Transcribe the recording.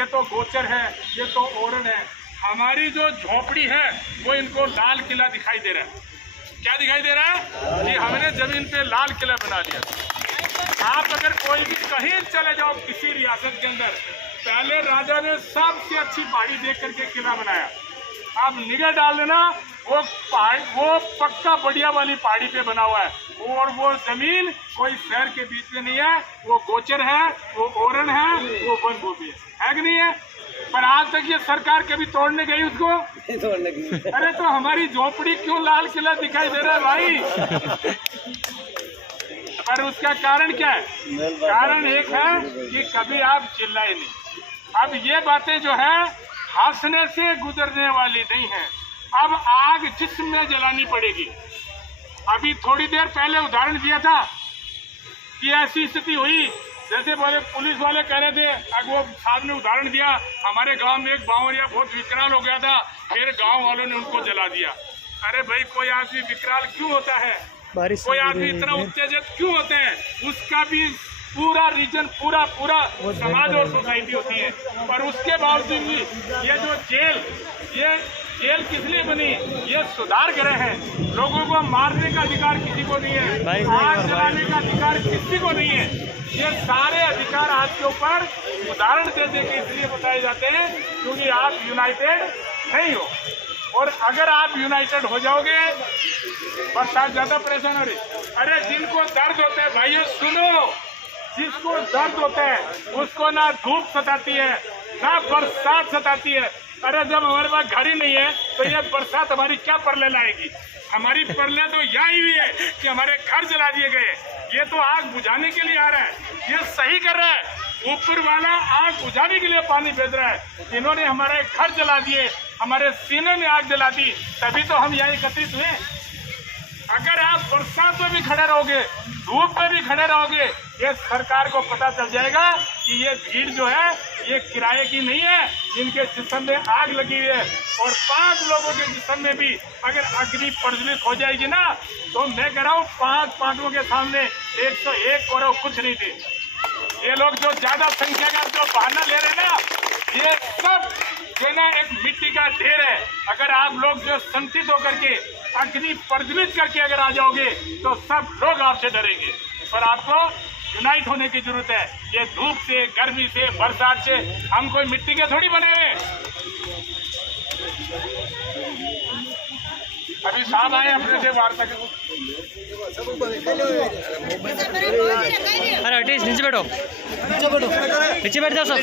ये तो गोचर है, ये तो ओरन है। हमारी जो झोपड़ी है वो इनको लाल किला दिखाई दे रहा है। क्या दिखाई दे रहा है कि हमने जमीन पे लाल किला बना लिया। आप अगर कोई भी कहीं चले जाओ किसी रियासत के अंदर, पहले राजा ने सबसे अच्छी पहाड़ी देख करके किला बनाया। आप निगाह डाल देना, वो पक्का बढ़िया वाली पहाड़ी पे बना हुआ है, और वो जमीन कोई शहर के बीच में नहीं है, वो गोचर है, वो ओरन है, वो वन भूमि है कि नहीं है। पर आज तक ये सरकार कभी तोड़ने गई उसको तोड़ने की। अरे तो हमारी झोपड़ी क्यों लाल किला दिखाई दे रहा है भाई? पर उसका कारण क्या है? कारण एक है कि कभी आप चिल्लाए नहीं। अब ये बातें जो है हंसने से गुजरने वाली नहीं है। अब आग जिस्म में जलानी पड़ेगी। अभी थोड़ी देर पहले उदाहरण दिया था कि ऐसी स्थिति हुई, जैसे बोले पुलिस वाले कह रहे थे, अब वो साहब ने उदाहरण दिया, हमारे गांव में एक बावरिया बहुत विकराल हो गया था, फिर गांव वालों ने उनको जला दिया। अरे भाई, कोई आदमी विकराल क्यों होता है? कोई आदमी इतना उत्तेजित क्यों होते हैं? उसका भी पूरा रीजन, पूरा समाज और सोसाइटी होती है। पर उसके बावजूद भी ये जो जेल किस लिए बनी? ये सुधार गृह है। लोगों को मारने का अधिकार किसी को नहीं है, आग जलाने का अधिकार किसी को नहीं है। ये सारे अधिकार आज के ऊपर उदाहरण दे के इसलिए बताए जाते हैं क्योंकि आप यूनाइटेड नहीं हो। और अगर आप यूनाइटेड हो जाओगे, बरसात ज्यादा परेशान हो रही। अरे जिनको दर्द होता है भाइयों सुनो, जिसको दर्द होता है उसको ना धूप सताती है ना बरसात सताती है। अरे जब हमारे पास घर ही नहीं है तो ये बरसात हमारी क्या परले लाएगी? हमारी परले तो यही हुई है कि हमारे घर जला दिए गए। ये तो आग बुझाने के लिए आ रहा है, ये सही कर रहा है। ऊपर वाला आग बुझाने के लिए पानी भेज रहा है। इन्होंने हमारे घर जला दिए, हमारे सीने में आग जला दी, तभी तो हम यहाँ एकत्रित हुए। अगर आप बरसात में भी खड़े रहोगे, धूप में भी खड़े रहोगे, ये सरकार को पता चल जाएगा कि ये भीड़ जो है ये किराए की नहीं है, इनके जिस्म में आग लगी हुई है। और 5 लोगों के जिस्म में भी अगर अग्नि प्रज्वलित हो जाएगी ना, तो मैं कह रहा हूँ 5 पांडवों के सामने 101 कौरव कुछ नहीं थे। ये लोग जो ज्यादा संख्या का जो बहाना ले रहे ना, ये सब जो ना एक मिट्टी का ढेर है। अगर आप लोग जो संतुलित होकर के अग्नि प्रज्वलित करके अगर आ जाओगे तो सब लोग आपसे डरेंगे। पर आपको यूनाइट होने की जरूरत है। ये धूप से, गर्मी से, बरसात से हम कोई मिट्टी के थोड़ी बने हुए। अभी साहब आए अपने से वार्ता के। अरे आर्टिस्ट नीचे बैठो, नीचे बैठ जाओ सब।